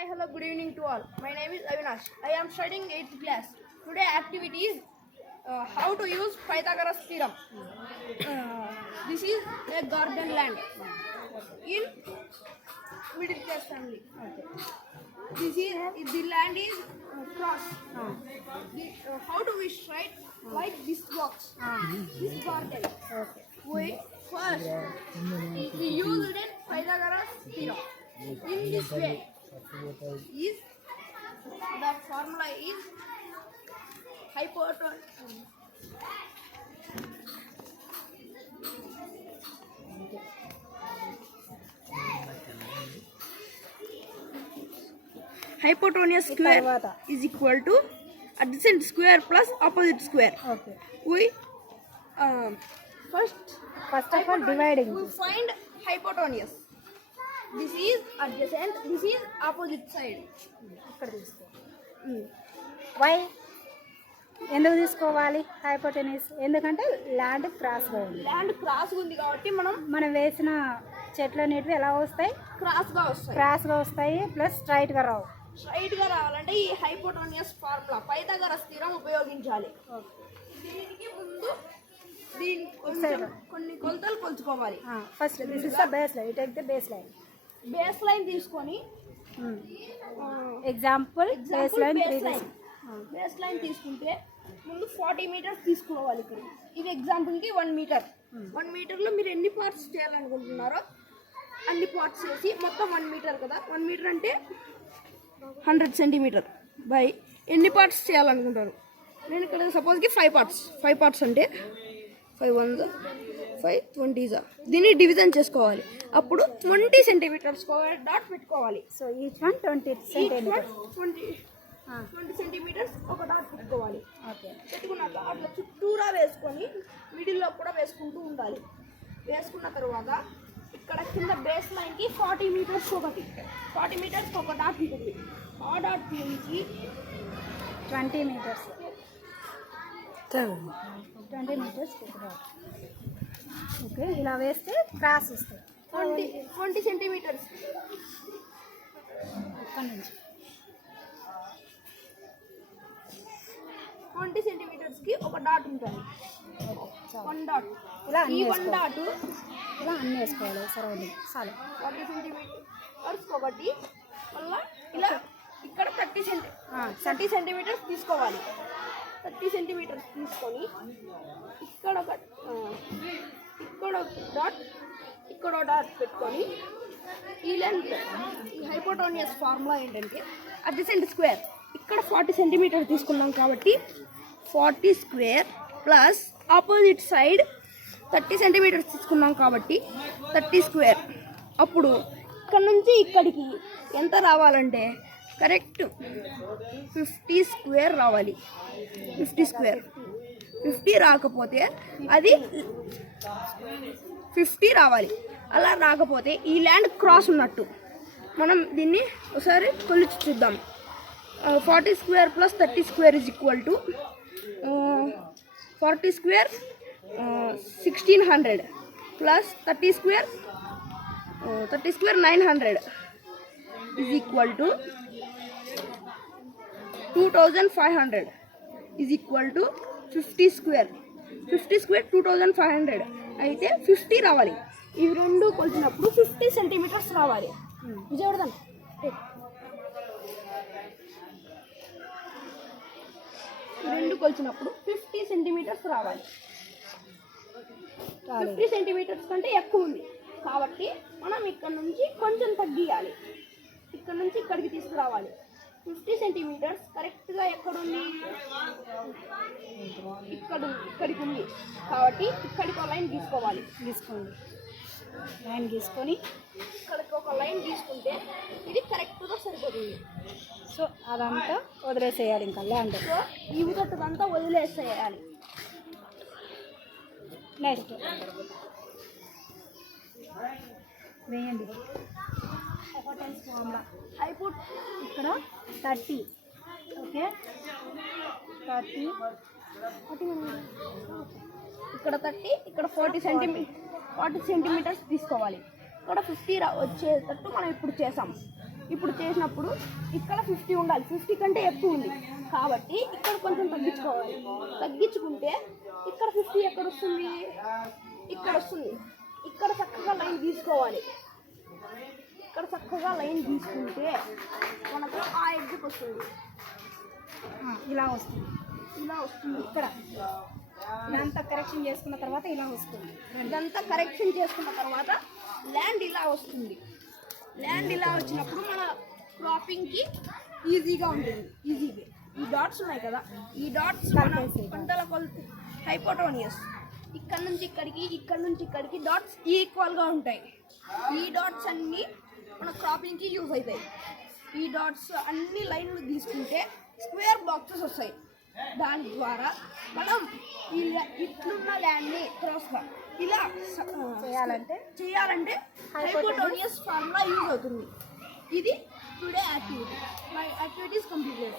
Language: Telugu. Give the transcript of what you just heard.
Hi, hello, good evening to all. My name is Avinash. I am studying 8th class. Today activity is how to use Pythagoras theorem. This is a garden land in middle class family. This is the land is cross. How do we straight like this box? This garden. We first we used in Pythagoras theorem. In this way, is the formula is hypotenuse. Hypotenuse square is equal to adjacent square plus opposite square. Okay. We first of all dividing. We find hypotenuse. This is adjacent. This is opposite side. ఇక్కడ తీసుకో. వై ఎందుకు తీసుకోవాలి హైపోటెన్యూస్? ఎందుకంటే ల్యాండ్ క్రాస్గా ఉంది. ల్యాండ్ క్రాస్ ఉంది కాబట్టి మనం వేసిన చెట్లు అనేటివి ఎలా వస్తాయి? క్రాస్గా వస్తాయి ప్లస్ స్ట్రైట్గా రావు. స్ట్రైట్గా రావాలంటే ఈ హైపోటెన్యూస్ ఫార్ములా పైథాగరస్ థీరం ఉపయోగించాలి. దీనికి ముందు కొన్ని కొలతలు కొలుచుకోవాలి. First this is the base line. Take the base line. Base line తీసుకొని ఎగ్జాంపుల్ బేస్ లైన్ తీసుకుంటే ముందు 40 మీటర్స్ తీసుకోవాలి. ఇక్కడ ఇది ఎగ్జాంపుల్కి 1 మీటర్. 1 మీటర్లో మీరు ఎన్ని పార్ట్స్ చేయాలనుకుంటున్నారో అన్ని పార్ట్స్ చేసి మొత్తం 1 మీటర్ కదా. 1 మీటర్ అంటే 100 సెంటీమీటర్ బై ఎన్ని పార్ట్స్ చేయాలనుకుంటారు? నేను ఇక్కడ సపోజ్కి 5 పార్ట్స్ అంటే 5 1 5 20 దీన్ని డివిజన్ చేసుకోవాలి. అప్పుడు 20 సెంటీమీటర్స్ డాట్ పెట్టుకోవాలి. So each one 20 centimetres. 20 centimetres ఒక డాట్ పెట్టుకోవాలి. ఓకే. పెట్టుకున్నాక అట్లా చుట్టూరా వేసుకొని మిడిల్లో కూడా వేసుకుంటూ ఉండాలి. వేసుకున్న తర్వాత ఇక్కడ కింద బేస్ లైన్కి 40 మీటర్స్ ఒకటి 40 మీటర్స్ ఒక డాట్ ఉంటుంది. ఆ డాట్ నుంచి 20 మీటర్స్ ఓకే. ఇలా వేస్తే క్రాస్ వస్తుంది. 20 సెంటీమీటర్స్ ఇక్కడ నుంచి 20 సెంటీమీటర్స్కి ఒక డాట్ ఉంటుంది. 1 డాట్. ఇలా ఈ 1 డాట్ ఇలా అన్నీ వేసుకోవాలి సరౌండింగ్. చాలా 40 సెంటీమీటర్స్ ఒకటి. మళ్ళీ ఇలా ఇక్కడ 30 సెంటీమీటర్స్ తీసుకోవాలి. 30 సెంటీమీటర్స్ తీసుకొని ఇక్కడ ఒక డాట్ పెట్టుకొని ఈ లెంత్ ఈ హైపోటోనియస్ ఫార్ములా ఏంటంటే అడ్జసెంట్ స్క్వేర్. ఇక్కడ 40 సెంటీమీటర్ తీసుకున్నాం కాబట్టి 40 square plus opposite side 30 centimetres తీసుకున్నాం కాబట్టి 30 స్క్వేర్. అప్పుడు ఇక్కడ నుంచి ఇక్కడికి ఎంత రావాలంటే కరెక్ట్ 50 స్క్వేర్ రావాలి. 50 స్క్వేర్. 50 రాకపోతే అది 50 రావాలి. అలా రాకపోతే ఈ ల్యాండ్ క్రాస్ ఉన్నట్టు. మనం దీన్ని ఒకసారి కొలిచి చూద్దాం. 40 square plus 30 square is equal to 40 square 1600 plus 30 square 900 is equal to 2500 is equal to 50 square. 50 square 2500 అయితే 50 రావాలి. ఇవి రెండు కొలిచినప్పుడు 50 సెంటీమీటర్స్ రావాలి. విజయవర్ధన్ రెండు కొలిచినప్పుడు 50 సెంటీమీటర్స్ రావాలి. 50 సెంటీమీటర్స్ కంటే ఎక్కువ ఉంది కాబట్టి మనం ఇక్కడ నుంచి కొంచెం తగ్గియాలి. ఇక్కడ నుంచి ఇక్కడికి తీసుకురావాలి. 50 సెంటీమీటర్స్ కరెక్ట్గా ఎక్కడుంది? ఇక్కడికి ఉంది కాబట్టి ఇక్కడికి ఒక లైన్ తీసుకోండి. లైన్ తీసుకొని ఇక్కడికి ఒక లైన్ తీసుకుంటే ఇది కరెక్ట్గా సరిపోతుంది. సో అదంతా వదిలేసేయాలి. ఇంకా ల్యాండ్ సో ఈ ఉదట్టుదంతా వదిలేసేయాలి. నెక్స్ట్ వేయండి హైపోటెన్స్ ఫార్ములా. ఇక్కడ 30 ఓకే. 30 ఇక్కడ 30 ఇక్కడ 40 సెంటీమీటర్స్ తీసుకోవాలి. ఇక్కడ 50 వచ్చేటట్టు మనం ఇప్పుడు చేసాం. ఇప్పుడు చేసినప్పుడు ఇక్కడ 50 ఉండాలి, 50 కంటే ఎక్కువ ఉంది కాబట్టి ఇక్కడ కొంచెం తగ్గించుకోవాలి. తగ్గించుకుంటే ఇక్కడ 50 ఎక్కడ వస్తుంది, ఇక్కడ వస్తుంది. ఇక్కడ చక్కగా లైన్ తీసుకోవాలి. ఇక్కడ చక్కగా లైన్ తీసుకుంటే మనకు ఆ ఎగ్జిట్ వస్తుంది. ఇలా వస్తుంది. ఇలా వస్తుంది. ఇక్కడ ఇదంతా కరెక్షన్ చేసుకున్న తర్వాత ఇలా వస్తుంది. ఇదంతా కరెక్షన్ చేసుకున్న తర్వాత ల్యాండ్ ఇలా వస్తుంది. ల్యాండ్ ఇలా వచ్చినప్పుడు మన క్రాపింగ్కి ఈజీగా ఉంటుంది. ఈజీగా ఈ డాట్స్ ఉన్నాయి కదా, ఈ డాట్స్ మన పంటల కొలత హైపోటోనియస్. ఇక్కడ నుంచి ఇక్కడికి, ఇక్కడ నుంచి ఇక్కడికి డాట్స్ ఈక్వల్గా ఉంటాయి. ఈ డాట్స్ అన్నీ మన క్రాపింగ్కి యూజ్ అవుతాయి. ఈ డాట్స్ అన్ని లైన్లు తీసుకుంటే స్క్వేర్ బాక్సెస్ వస్తాయి. దాని ద్వారా మనం ఇట్లున్న ల్యాండ్ని క్రాస్గా ఇలా చేయాలంటే హైపోటోనియస్ ఫార్ములా యూజ్ అవుతుంది. ఇది today activity. My activities completed.